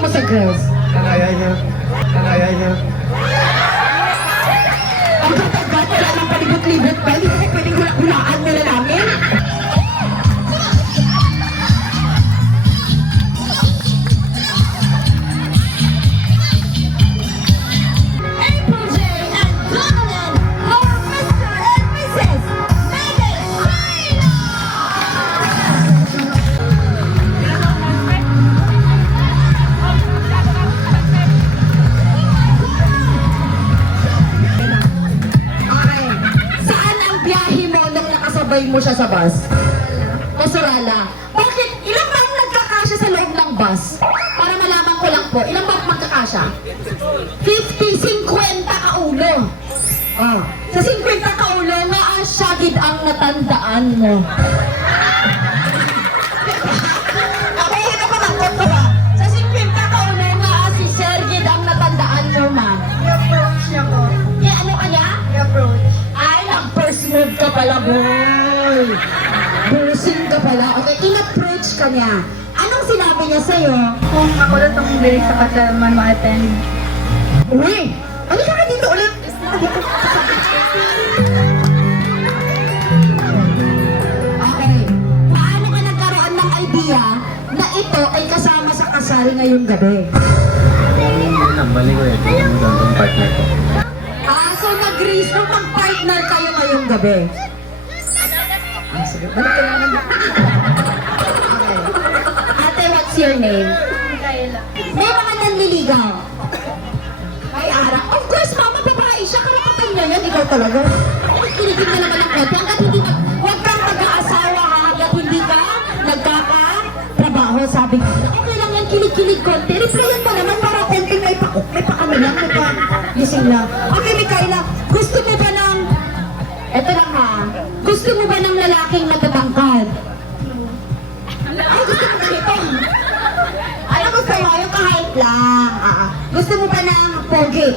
mo sa girls? Kaya niya. Kaya niya. Ang gatagat, wala nang palibot-libot ba? Hindi ko pwedeng hulaan nila namin. April J. and Donald, our Mr. and Mrs. Megan Shaina! Okay. Saan ang biyahe mo nung nakasabay mo siya sa bus? Masurala. Bakit? Ilan ba ang nagkakasya sa loob ng bus? Para malaman ko lang po, ilan ba ang magkakasya? 50, 50 ka ulo. Oh. Sa 50 ka ulo, nga ang syagid ang natandaan mo. Okay, ito pa ng konto ba? Sa 50 ka ulo, nga ang si Sergid ang natandaan mo, ma'am. I-approach niya ko. Eh, ano kaya? I-approach. Ay, nag-first move ka pala, boy. Bursing ka pala. Okay, in-approach ka niya. Anong sinabi niya sa'yo? Kung ako na itong lyrics sa kasalaman ma-attend. Uy! Halika ka dito ulit! Okay. Paano ka nagkaroon ng idea na ito ay kasama sa kasal ngayong gabi? Nambali ko eh. Yung partner ko. Ah, so nag-raise nung mag-partner kayo ngayong gabi? Ah, sige. Balik ko naman. Okay. Ate, what's your name? Micaela. May mga nanliligaw. May ara. Of course, mama, babae siya. Karapatan niya yan. Ikaw talaga. Kiligin na naman ang konti. Hanggat hindi ka, huwag kang mag-aasawa ha. Hanggat hindi ka nagkakatrabaho. Sabi ko, okay lang yan. Kilig-kilig konti. Replyan mo naman para konting may pakok. May pakano lang. May pa-gising lang. Okay, Micaela. Gusto mo ba ng... Eto lang ha. Gusto mo ba ng lalaking matatangkad? Ay, gusto mo ba ito? Ano gusto mo? Yung kahit lang. Gusto mo ba ng pogi?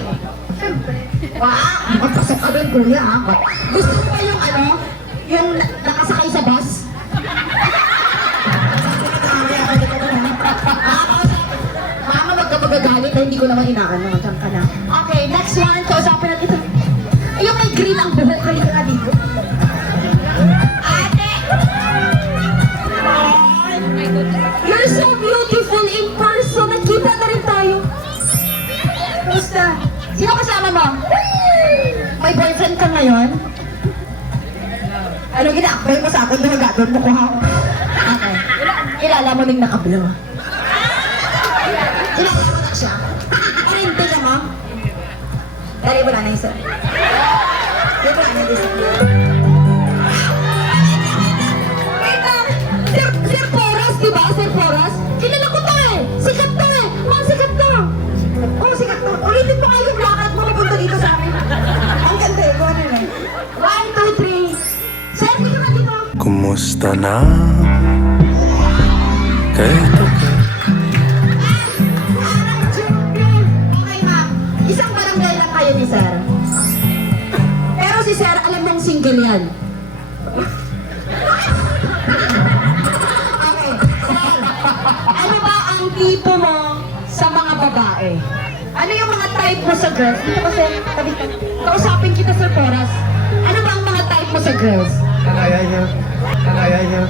Siyempre. Wow! Magpasok ka rin, kuya, ha? Gusto mo ba yung ano? Yung nakasakay sa bus? Mama, wag ka magagalit. Hindi ko naman inaano. Diyan ka na. Okay, next one. Kausapin natin ito. Ay, yung may green ang buhok. Halika nga dito. Ate! You're so beautiful in person. Nagkita na rin tayo. Kumusta? Sino kasama mo? May boyfriend ka ngayon? Ano ginaakbay mo sa akin? Dumagadon mo ko ha? Okay. Kilala mo nang nakablo. Kilala mo na siya. Parinti ka mo? Dali mo na na isa. Dali mo na na isa. Sir Porras, di ba? Sir Porras? Kilala ko to eh. Sikat to eh. Mang sikat to. Oh, sikat to. Ulitin mo kayo yung lakad mo napunta dito sa amin. Ang ganda eh. Kung ano eh. 1, 2, 3. Sir, hindi ka dito. Kumusta na? Kahit Okay, ma'am. Isang barangay lang kayo ni Sir. Pero si Sir, alam mong single yan. Okay, Sir. Ano ba ang tipo mo sa mga babae? Ano yung mga type mo sa girls? Dito kasi, tabi ka. Kausapin kita, Sir Porras. Ano ba ang mga type mo sa girls? Kaya niya. Kaya niya.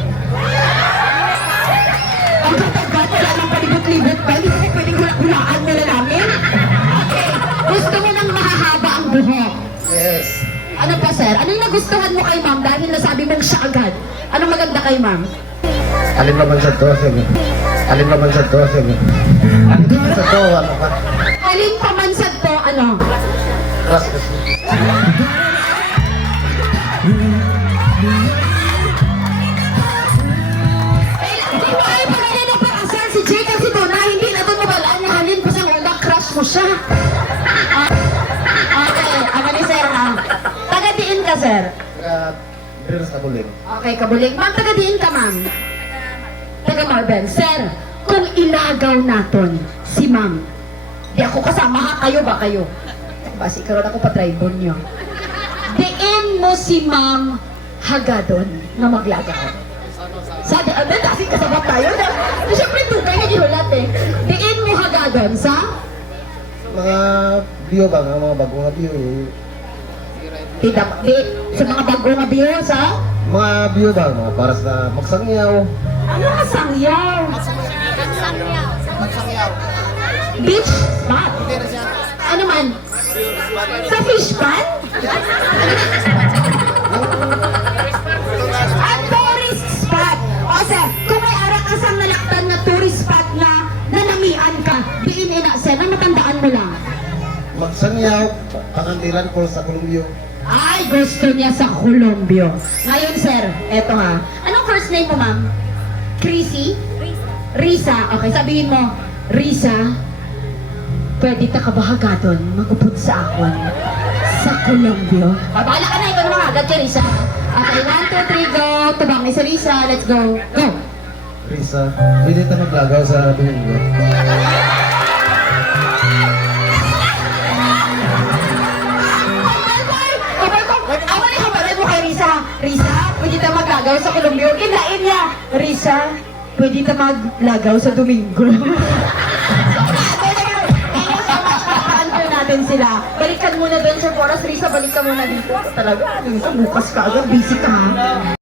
Ang gatagat, wala nang palibot-libot ba? Hindi ko pwedeng hulaan nila namin. Okay. Gusto mo nang mahahaba ang buhok? Yes. Ano pa, sir? Ano yung nagustuhan mo kay ma'am dahil nasabi mong siya agad? Anong maganda kay ma'am? Alin naman sa to, sige. Alin naman sa to, sige. Alin naman sa to, ano ka? Alin pamansad po, ano? Trust kasi. Hindi mo kayo pa ganyan ang pakasal si Jay kasi to na hindi na ito mabalaan niya halin pa sa una, crush mo siya. Okay, ama ni sir ha. Taga-diin ka, sir. Drills na bulig. Okay, kabuling. Ma'am, taga-diin ka, ma'am. Taga-Marben. Sir, kung ilagaw naton si ma'am, di ako kasama ha, kayo ba kayo? Basi, karoon ako pa-tribon nyo. Diin mo si ma'am Hagadon na maglagaw. Sabi, ano, kasi kasabot tayo. Siyempre, tugay na gihulat eh. Diin mo Hagadon bio ba? Ang mga bagong nga bio. Sa mga bago nga biyos, ha? Mga bio ba? Mga para sa magsangyaw. Ano ka sangyaw? Beach spot? Ano man? Sa fish pan? At tourist spot. O sir, kung may arak asang nalaktan na tourist spot na nanamian ka, diin ina sir, na matandaan mo lang. Magsangyaw, pangandiran ko sa Columbio. Ay, gusto niya sa Columbio. Ngayon sir, eto ha. Anong first name mo ma'am? Chrissy? Risa. Okay, sabihin mo, Risa, pwede ta kabahagadon magupod sa akon sa Columbio. Babala ka na, ikaw naman agad kay Risa. Okay, 1, 2, 3, go. Tubang ni si Risa. Let's go. Go. Risa, pwede tayo maglagaw sa Domingo. Awali ka ba mo kay Risa? Risa, pwede ta maglagaw sa Columbio. Kinain niya. Risa, pwede ta maglagaw sa Domingo. Paano natin sila? Balikan muna doon sa Forest. Risa, balik ka muna dito. Talaga, bukas ka agad. Busy ka ha.